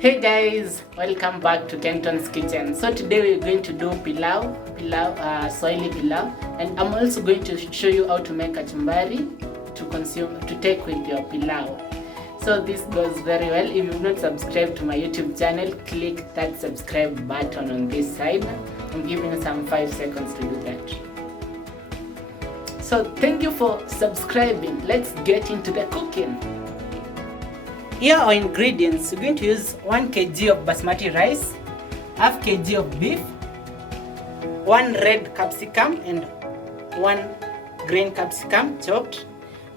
Hey guys, welcome back to Kenton's kitchen. So today we're going to do pilau, soily pilau, and I'm also going to show you how to make kachumbari to take with your pilau. So this goes very well. If you've not subscribed to my YouTube channel, click that subscribe button on this side. I'm giving you some 5 seconds to do that. So thank you for subscribing. Let's get into the cooking. Here are our ingredients. We're going to use 1 kg of basmati rice, half kg of beef, 1 red capsicum and 1 green capsicum chopped,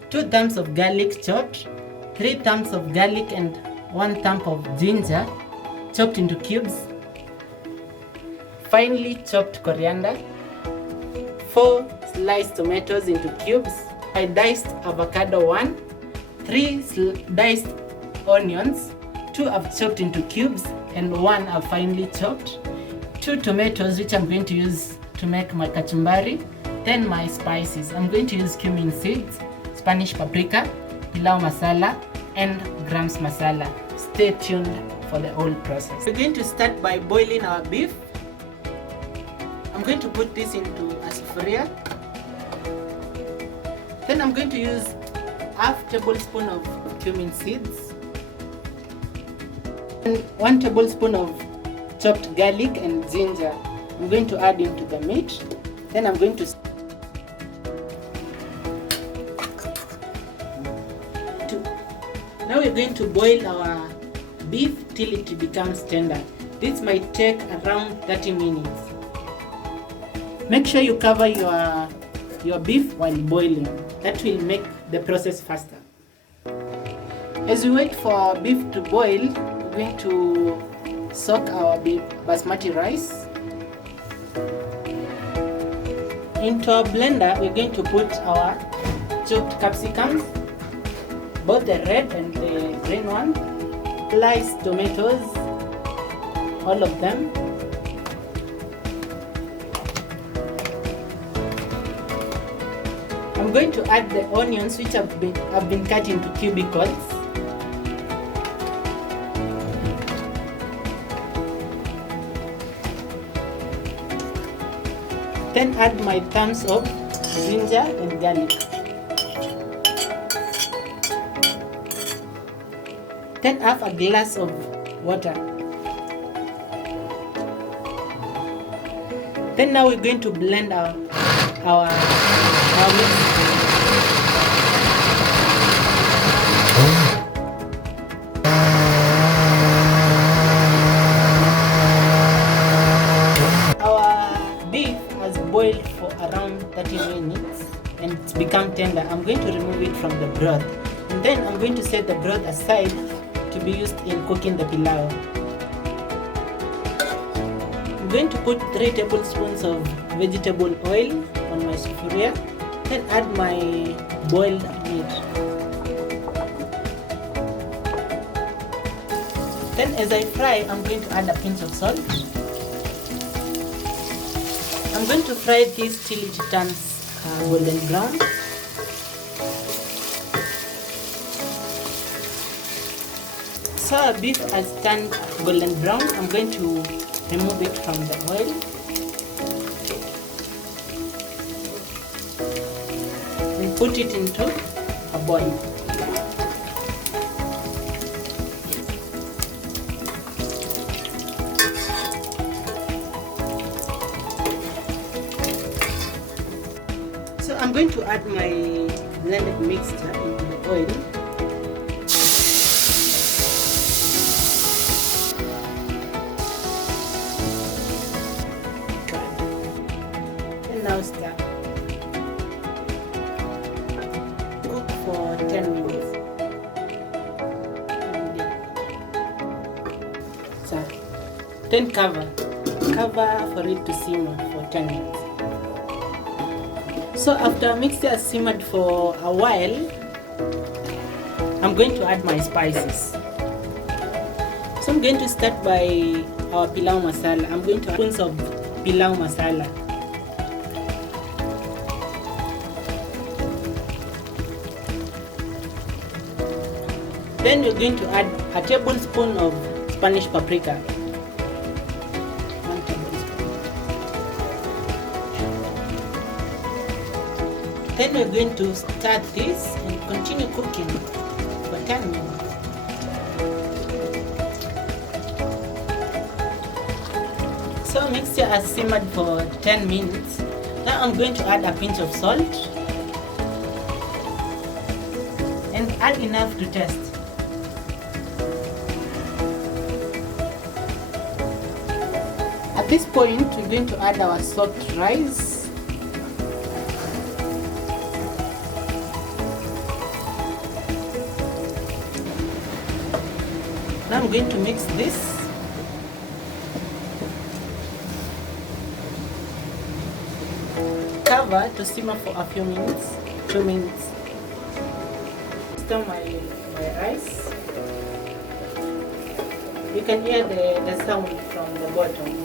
2 thumbs of garlic chopped, 3 thumbs of garlic and 1 thumb of ginger chopped into cubes, finely chopped coriander, 4 sliced tomatoes into cubes, I diced avocado 1, 3 diced onions, 2 I've chopped into cubes and 1 I've finely chopped, 2 tomatoes which I'm going to use to make my kachumbari, then my spices. I'm going to use cummin seeds, Spanish paprika, pilau masala and grams masala. Stay tuned for the whole process. We're going to start by boiling our beef. I'm going to put this into a sufuria. Then I'm going to use half tablespoon of cumin seeds, and 1 tablespoon of chopped garlic and ginger. I'm going to add into the meat. Then I'm going to now we're going to boil our beef till it becomes tender. This might take around 30 minutes. Make sure you cover your beef while boiling. That will make the process faster. As we wait for our beef to boil, we're going to soak our basmati rice. Into our blender, we're going to put our chopped capsicums, both the red and the green one, sliced tomatoes, all of them. I'm going to add the onions which have been cut into cubicles. Then add my thumbs of ginger and garlic. Then half a glass of water. Then now we're going to blend our mix. Our beef has boiled for around 30 minutes and it's become tender. I'm going to remove it from the broth, and then I'm going to set the broth aside to be used in cooking the pilau. I'm going to put 3 tablespoons of vegetable oil on my sufuria, then add my boiled meat. Then as I fry, I'm going to add a pinch of salt. I'm going to fry this till it turns golden brown. So our beef has turned golden brown. I'm going to remove it from the oil. And put it into a bowl. So I'm going to add my blended mixture into the oil. And now stir. Cook for 10 minutes. So then cover for it to simmer for 10 minutes. So after mixture has simmered for a while, I'm going to add my spices. So I'm going to start by our pilau masala. I'm going to add spoons of pilau masala. Then we're going to add a tablespoon of Spanish paprika. 1 tablespoon. Then we're going to start this and continue cooking for 10 minutes. So mixture has simmered for 10 minutes. Now I'm going to add a pinch of salt and add enough to taste. At this point, we're going to add our soaked rice. Now I'm going to mix this. Cover to simmer for a few minutes, 2 minutes. Stir my rice. You can hear the sound from the bottom.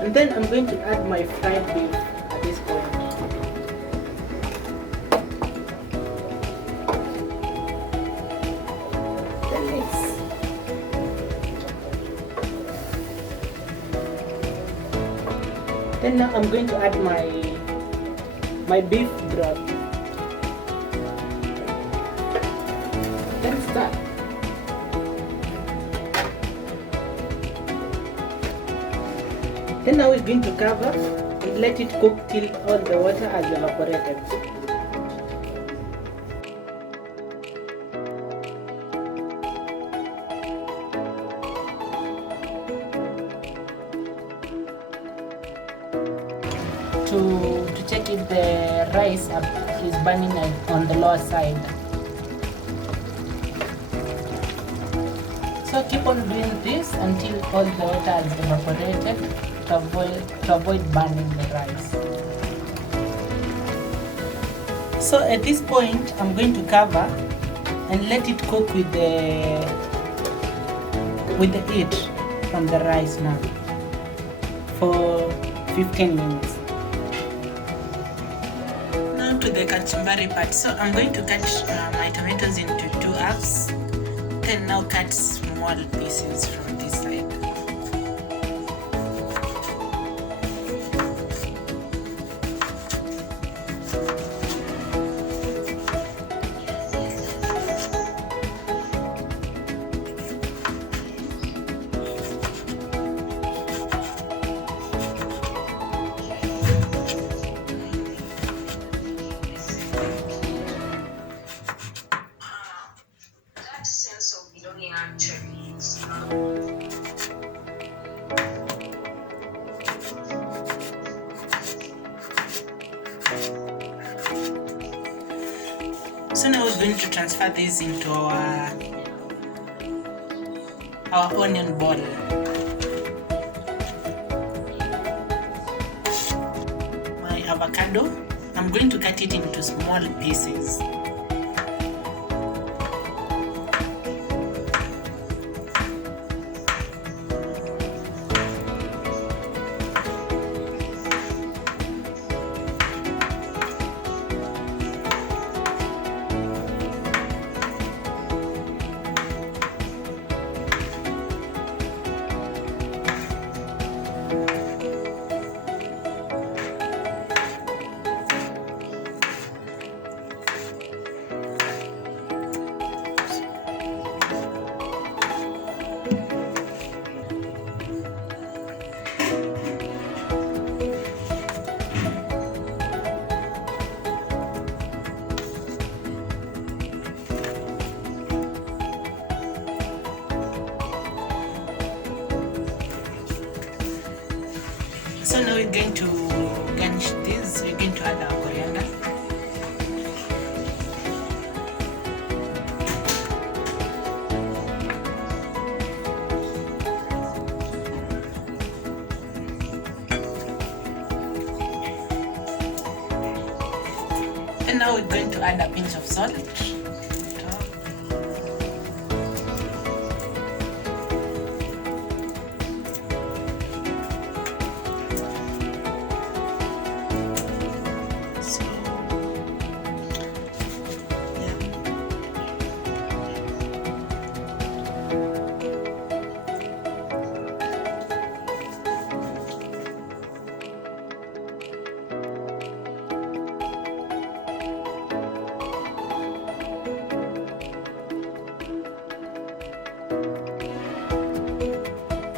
And then I'm going to add my fried beef at this point. Then now I'm going to add my beef broth. Then start. Then now we're going to cover and let it cook till all the water has evaporated. To check if the rice is burning on the lower side. So keep on doing this until all the water has evaporated to avoid burning the rice. So at this point I'm going to cover and let it cook with the heat from the rice now for 15 minutes. To the kachumbari part. So I'm going to cut my tomatoes into 2 halves, then now cut small pieces from this side. So now we're going to transfer this into our onion ball. My avocado, I'm going to cut it into small pieces. So now we're going to garnish this. We're going to add our coriander. And now we're going to add a pinch of salt.